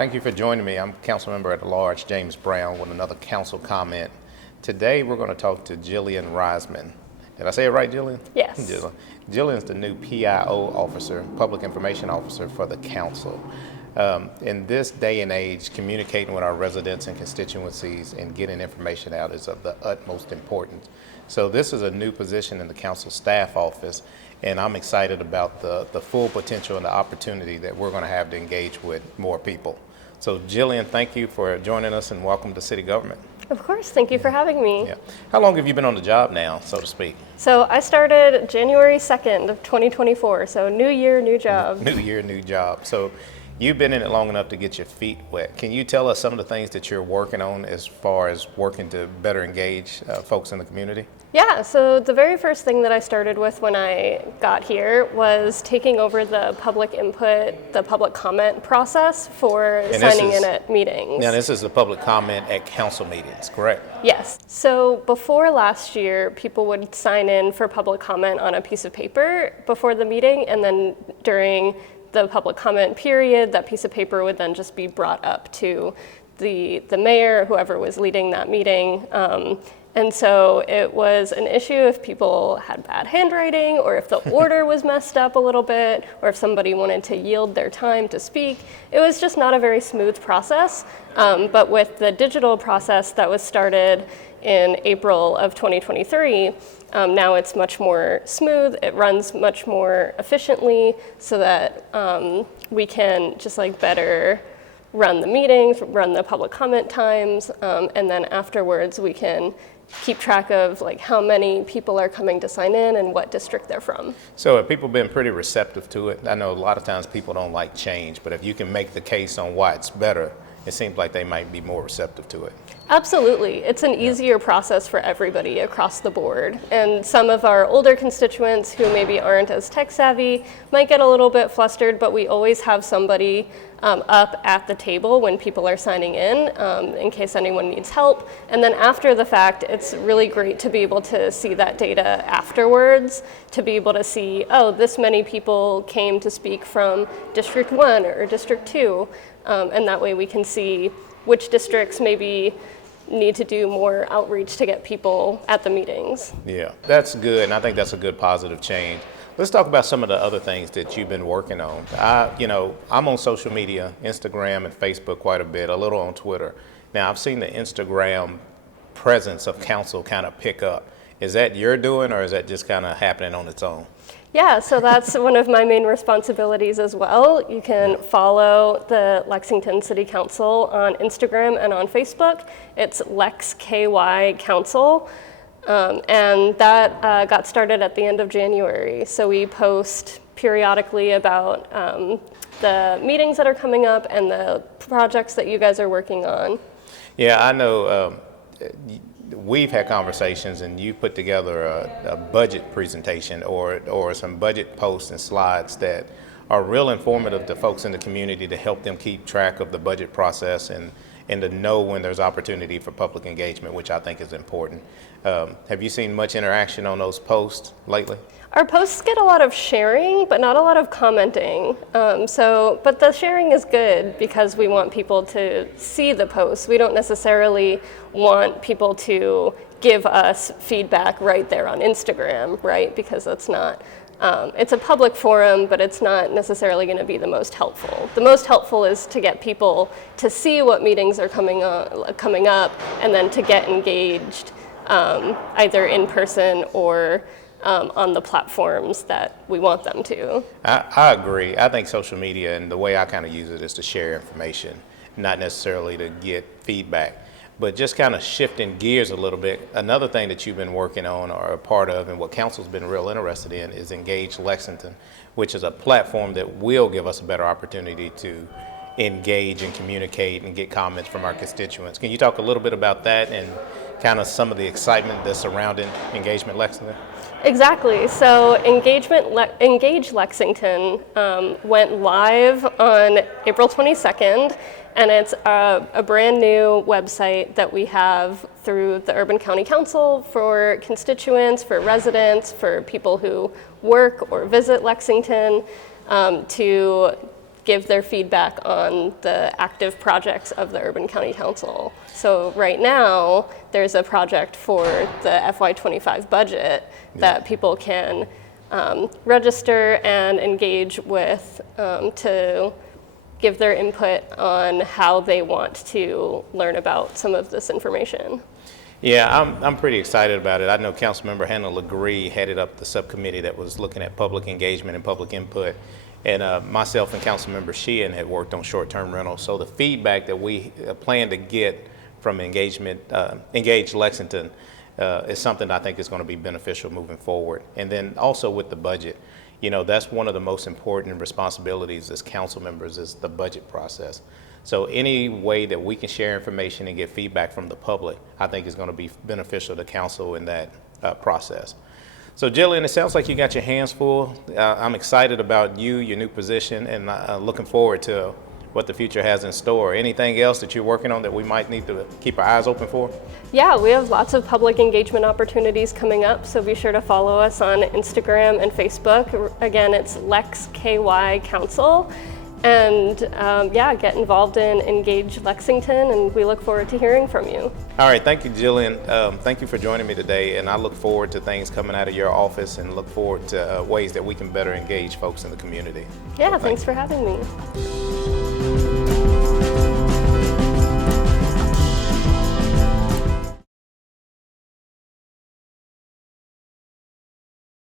Thank you for joining me. I'm Council Member at Large James Brown with another council comment. Today we're going to talk to Jillian Reisman. Did I say it right, Jillian? Yes. Jillian's the new PIO officer, Public Information Officer for the council. In this day and age, communicating with our residents and constituencies and getting information out is of the utmost importance. So this is a new position in the council staff office, and I'm excited about the full potential and the opportunity that we're going to have to engage with more people. So Jillian, thank you for joining us and welcome to city government. Of course, thank you for having me. Yeah. How long have you been on the job now, so to speak? So I started January 2nd of 2024, so new year, new job. New year, new job. So you've been in it long enough to get your feet wet. Can you tell us some of the things that you're working on as far as working to better engage folks in the community? Yeah, so the very first thing that I started with when I got here was taking over the public input, the public comment process for signing in at meetings. Now this is the public comment at council meetings, correct? Yes. So before last year, people would sign in for public comment on a piece of paper before the meeting, and then during the public comment period, that piece of paper would then just be brought up to the mayor, whoever was leading that meeting. And so it was an issue if people had bad handwriting, or if the order was messed up a little bit, or if somebody wanted to yield their time to speak. It was just not a very smooth process. But with the digital process that was started in April of 2023, now it's much more smooth. It runs much more efficiently so that we can just better run the meetings, run the public comment times, and then afterwards we can keep track of how many people are coming to sign in and what district they're from. So have people been pretty receptive to it? I know a lot of times people don't like change, but if you can make the case on why it's better, it seems like they might be more receptive to it. Absolutely. It's an easier process for everybody across the board. And some of our older constituents who maybe aren't as tech savvy might get a little bit flustered, but we always have somebody up at the table when people are signing in case anyone needs help. And then after the fact, it's really great to be able to see that data afterwards, to be able to see, oh, this many people came to speak from District 1 or District 2. And that way we can see which districts maybe need to do more outreach to get people at the meetings. Yeah, that's good, and I think that's a good positive change. Let's talk about some of the other things that you've been working on. I'm on social media, Instagram and Facebook quite a bit, a little on Twitter. Now, I've seen the Instagram presence of council kind of pick up. Is that your doing, or is that just kind of happening on its own? Yeah, so that's one of my main responsibilities as well. You can follow the Lexington City Council on Instagram and on Facebook. It's LexKY Council, and that got started at the end of January. So we post periodically about the meetings that are coming up and the projects that you guys are working on. Yeah, I know. We've had conversations, and you put together a budget presentation or some budget posts and slides that are real informative to folks in the community to help them keep track of the budget process and to know when there's opportunity for public engagement, which I think is important. Have you seen much interaction on those posts lately? Our posts get a lot of sharing, but not a lot of commenting. But the sharing is good because we want people to see the posts. We don't necessarily want people to give us feedback right there on Instagram, right? Because that's not, it's a public forum, but it's not necessarily going to be the most helpful. The most helpful is to get people to see what meetings are coming up, and then to get engaged either in person or on the platforms that we want them to. I agree. I think social media, and the way I kind of use it, is to share information, not necessarily to get feedback. But just kind of shifting gears a little bit, another thing that you've been working on or a part of, and what council's been real interested in, is Engage Lexington, which is a platform that will give us a better opportunity to engage and communicate and get comments from our constituents. Can you talk a little bit about that and kind of some of the excitement that's surrounding Engagement Lexington? Exactly. So Engage Lexington went live on April 22nd, and it's a brand new website that we have through the Urban County Council for constituents, for residents, for people who work or visit Lexington, to give their feedback on the active projects of the Urban County Council. So right now, there's a project for the FY25 budget that people can register and engage with to give their input on how they want to learn about some of this information. Yeah, I'm pretty excited about it. I know Councilmember Hannah LeGree headed up the subcommittee that was looking at public engagement and public input. And myself and Councilmember Sheehan had worked on short-term rentals. So the feedback that we plan to get from Engage Lexington is something I think is going to be beneficial moving forward. And then also with the budget, you know, that's one of the most important responsibilities as council members is the budget process. So any way that we can share information and get feedback from the public, I think is going to be beneficial to council in that process. So Jillian, it sounds like you got your hands full. I'm excited about you, your new position, and looking forward to what the future has in store. Anything else that you're working on that we might need to keep our eyes open for? Yeah, we have lots of public engagement opportunities coming up, so be sure to follow us on Instagram and Facebook. Again, it's LexKY Council. And yeah, get involved in Engage Lexington, and we look forward to hearing from you. All right, thank you, Jillian. Thank you for joining me today, and I look forward to things coming out of your office and look forward to ways that we can better engage folks in the community. Yeah, thanks for having me.